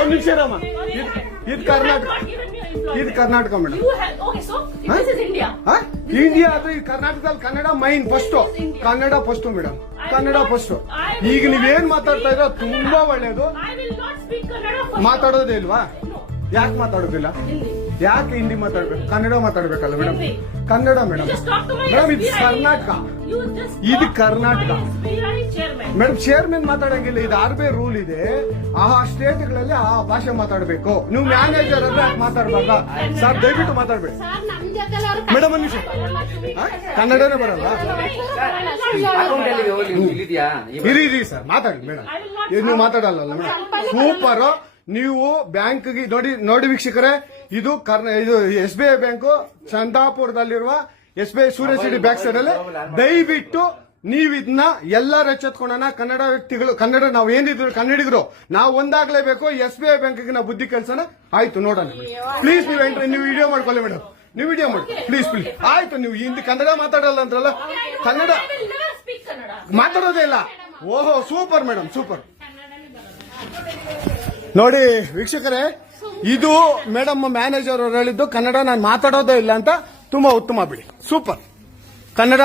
ಒಂದು ನಿಮಿಷ ಇರಮ್ಮ. ಇದು ಕರ್ನಾಟಕ, ಇದು ಕರ್ನಾಟಕ ಮೇಡಮ್. ಇಂಡಿಯಾ ಅದು ಈ ಕರ್ನಾಟಕದಲ್ಲಿ Kannada main first, Kannada first madam, Kannada first. ಈಗ ನೀವೇನ್ ಮಾತಾಡ್ತಾ ಇರೋ ತುಂಬಾ ಒಳ್ಳೇದು. ಮಾತಾಡೋದೇ ಇಲ್ವಾ? ಯಾಕೆ ಮಾತಾಡೋದಿಲ್ಲ? ಯಾಕೆ ಹಿಂದಿ ಮಾತಾಡ್ಬೇಕು? ಕನ್ನಡ ಮಾತಾಡ್ಬೇಕಲ್ಲ ಮೇಡಮ್? ಕನ್ನಡ ಮೇಡಮ್. ಮೇಡಮ್ ಇದು ಕರ್ನಾಟಕ, ಇದು ಕರ್ನಾಟಕ ಮೇಡಮ್. ಚೇರ್ಮನ್ ಮಾತಾಡಂಗಿಲ್ಲ, ಇದು RBI ರೂಲ್ ಇದೆ. ಆ ಸ್ಟೇಟ್ಗಳಲ್ಲಿ ಆ ಭಾಷೆ ಮಾತಾಡಬೇಕು. ನೀವು ಮ್ಯಾನೇಜರ್ ಅಂದ್ರೆ ಮಾತಾಡ್ಬಾರ್ದ ಸರ್? ದಯವಿಟ್ಟು ಮಾತಾಡ್ಬೇಡಿ ಮೇಡಮ್. ಒಂದು ನಿಮಿಷ, ಕನ್ನಡನೇ ಬರಲ್ಲ? ಇರಿ ಸರ್, ಮಾತಾಡಿ ಮೇಡಮ್. ನೀವು ಮಾತಾಡಲ್ಲ ಮೇಡಮ್? ಸೂಪರ್. ನೀವು ಬ್ಯಾಂಕ್ಗೆ ನೋಡಿ ವೀಕ್ಷಕರೇ, ಇದು SBI ಬ್ಯಾಂಕು ಚಂದಾಪುರದಲ್ಲಿರುವ SBI ಸೂರ್ಯ ಸಿಟಿ ಬ್ಯಾಕ್ ಸೈಡ್ ಅಲ್ಲಿ. ದಯವಿಟ್ಟು ನೀವು ಇದನ್ನ ಎಲ್ಲರೂ ಎಚ್ಚೆತ್ಕೊಳ್ಳೋಣ. ಕನ್ನಡ ವ್ಯಕ್ತಿಗಳು, ಕನ್ನಡ ನಾವು ಏನಿದ್ರು ಕನ್ನಡಿಗರು, ನಾವು ಒಂದಾಗ್ಲೇಬೇಕು. SBI ಬ್ಯಾಂಕ್ಗೆ ನಾವು ಬುದ್ಧಿ ಕಲ್ಸೋಣ. ಆಯ್ತು, ನೋಡೋಣ ಪ್ಲೀಸ್. ನೀವು ವಿಡಿಯೋ ಮಾಡ್ಕೊಳ್ಳಿ ಮೇಡಮ್, ನೀವು ವಿಡಿಯೋ ಮಾಡಿ ಪ್ಲೀಸ್ ಪ್ಲೀಸ್. ಆಯ್ತು, ನೀವು ಹಿಂದಿ ಕನ್ನಡ ಮಾತಾಡಲ್ಲ ಅಂದ್ರಲ್ಲ? ಕನ್ನಡ ಮಾತಾಡೋದೇ ಇಲ್ಲ. ಓಹೋ, ಸೂಪರ್ ಮೇಡಮ್, ಸೂಪರ್. ನೋಡಿ ವೀಕ್ಷಕರೇ, ಇದು ಮೇಡಮ್ ಮ್ಯಾನೇಜರ್ ಅವರು ಹೇಳಿದ್ದು ಕನ್ನಡ ನಾನು ಮಾತಾಡೋದೇ ಇಲ್ಲ ಅಂತ. ತುಂಬಾ ಉತ್ತಮ ಬಿಡಿ, ಸೂಪರ್. ಕನ್ನಡ